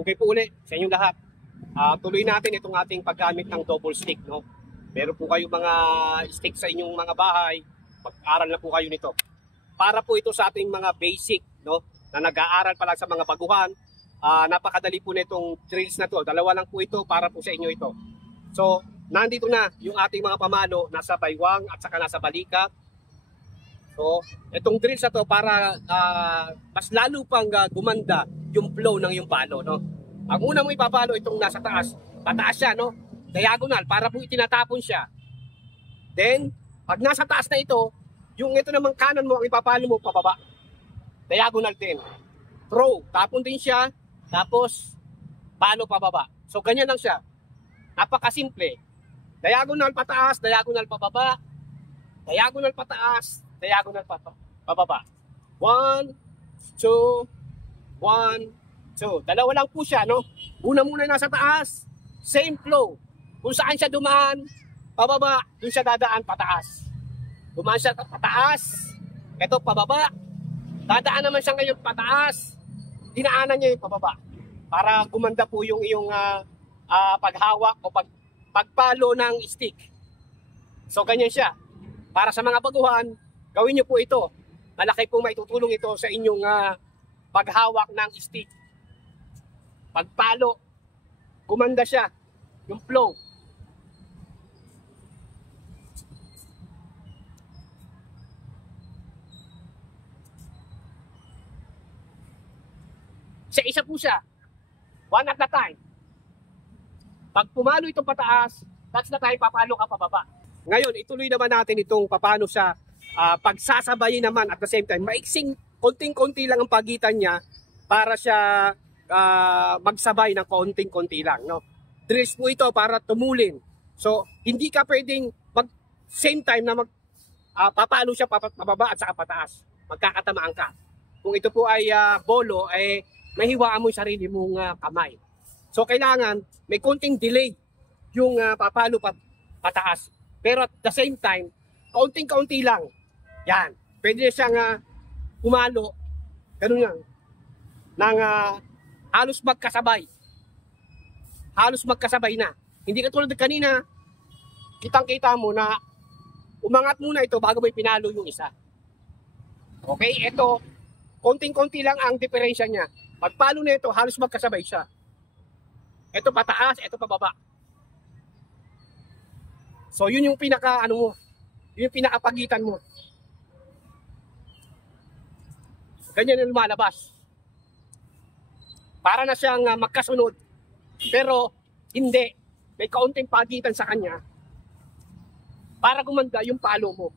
Okay po uli sa inyong lahat. Tuloy natin itong ating paggamit ng double stick, no? Meron po kayo mga stick sa inyong mga bahay, mag-aral na po kayo nito. Para po ito sa ating mga basic, no? Na nag-aaral pa lang sa mga baguhan. Napakadali po nitong drills na to. Dalawa lang po ito para po sa inyo ito. So, nandito na yung ating mga pamalo, nasa baywang at saka nasa balikat. So, itong drills na to para mas lalo pang gumanda yung flow ng yung palo, no? Ang una mo ipapalo itong nasa taas, pataas siya, no? Diagonal, para po itinatapon siya. Then, pag nasa taas na ito, yung ito namang kanan mo, ang ipapalo mo pababa. Diagonal din. Throw, tapon din siya, tapos palo pababa. So, ganyan lang siya. Napakasimple. Diagonal pataas, diagonal pababa, diagonal pataas, diagonal pababa. 1, 2, 1, 2. Dalawa lang po siya, no? Una muna nasa taas, same flow. Kung saan siya dumaan, pababa, dun siya dadaan pataas. Dumaan siya pataas, ito pababa. Dadaan naman siya ngayon pataas, dinaanan niya yung pababa. Para gumanda po yung iyong paghawak o pagpalo ng stick. So, ganyan siya. Para sa mga baguhan, gawin niyo po ito. Malaki po maitutulong ito sa inyong paghawak ng stick. Pagpalo, gumanda siya. Yung flow. Isa-isa po siya. One at a time. Pag pumalo itong pataas, that's na tayo papalo ka pababa. Ngayon, ituloy naman natin itong papano sa pagsasabayin naman at the same time. Maiksing, konting-konti lang ang pagitan niya para siya magsabay ng konting-konti lang. No? Drills po ito para tumulin. So, hindi ka pwedeng same time na papalo siya pababa at saka pataas. Magkakatamaan ka. Kung ito po ay bolo, mahiwaan mo yung sarili mong kamay. So, kailangan may konting delay yung papalo pataas. Pero at the same time, kaunting-kaunti lang. Yan. Pwede na siyang pumalo. Ganun yan. Nang halos magkasabay. Halos magkasabay na. Hindi katulad kanina, kitang-kita mo na umangat muna ito bago may pinalo yung isa. Okay? Ito, konting-konti lang ang diferensya niya. Pagpalo na ito, halos magkasabay siya. Ito pataas, ito pababa. So, yun yung pinaka, yun yung pinakapagitan mo. Ganyan yung lumalabas. Para na siyang magkasunod. Pero, hindi. May kaunting pagitan sa kanya. Para gumanda yung palo mo.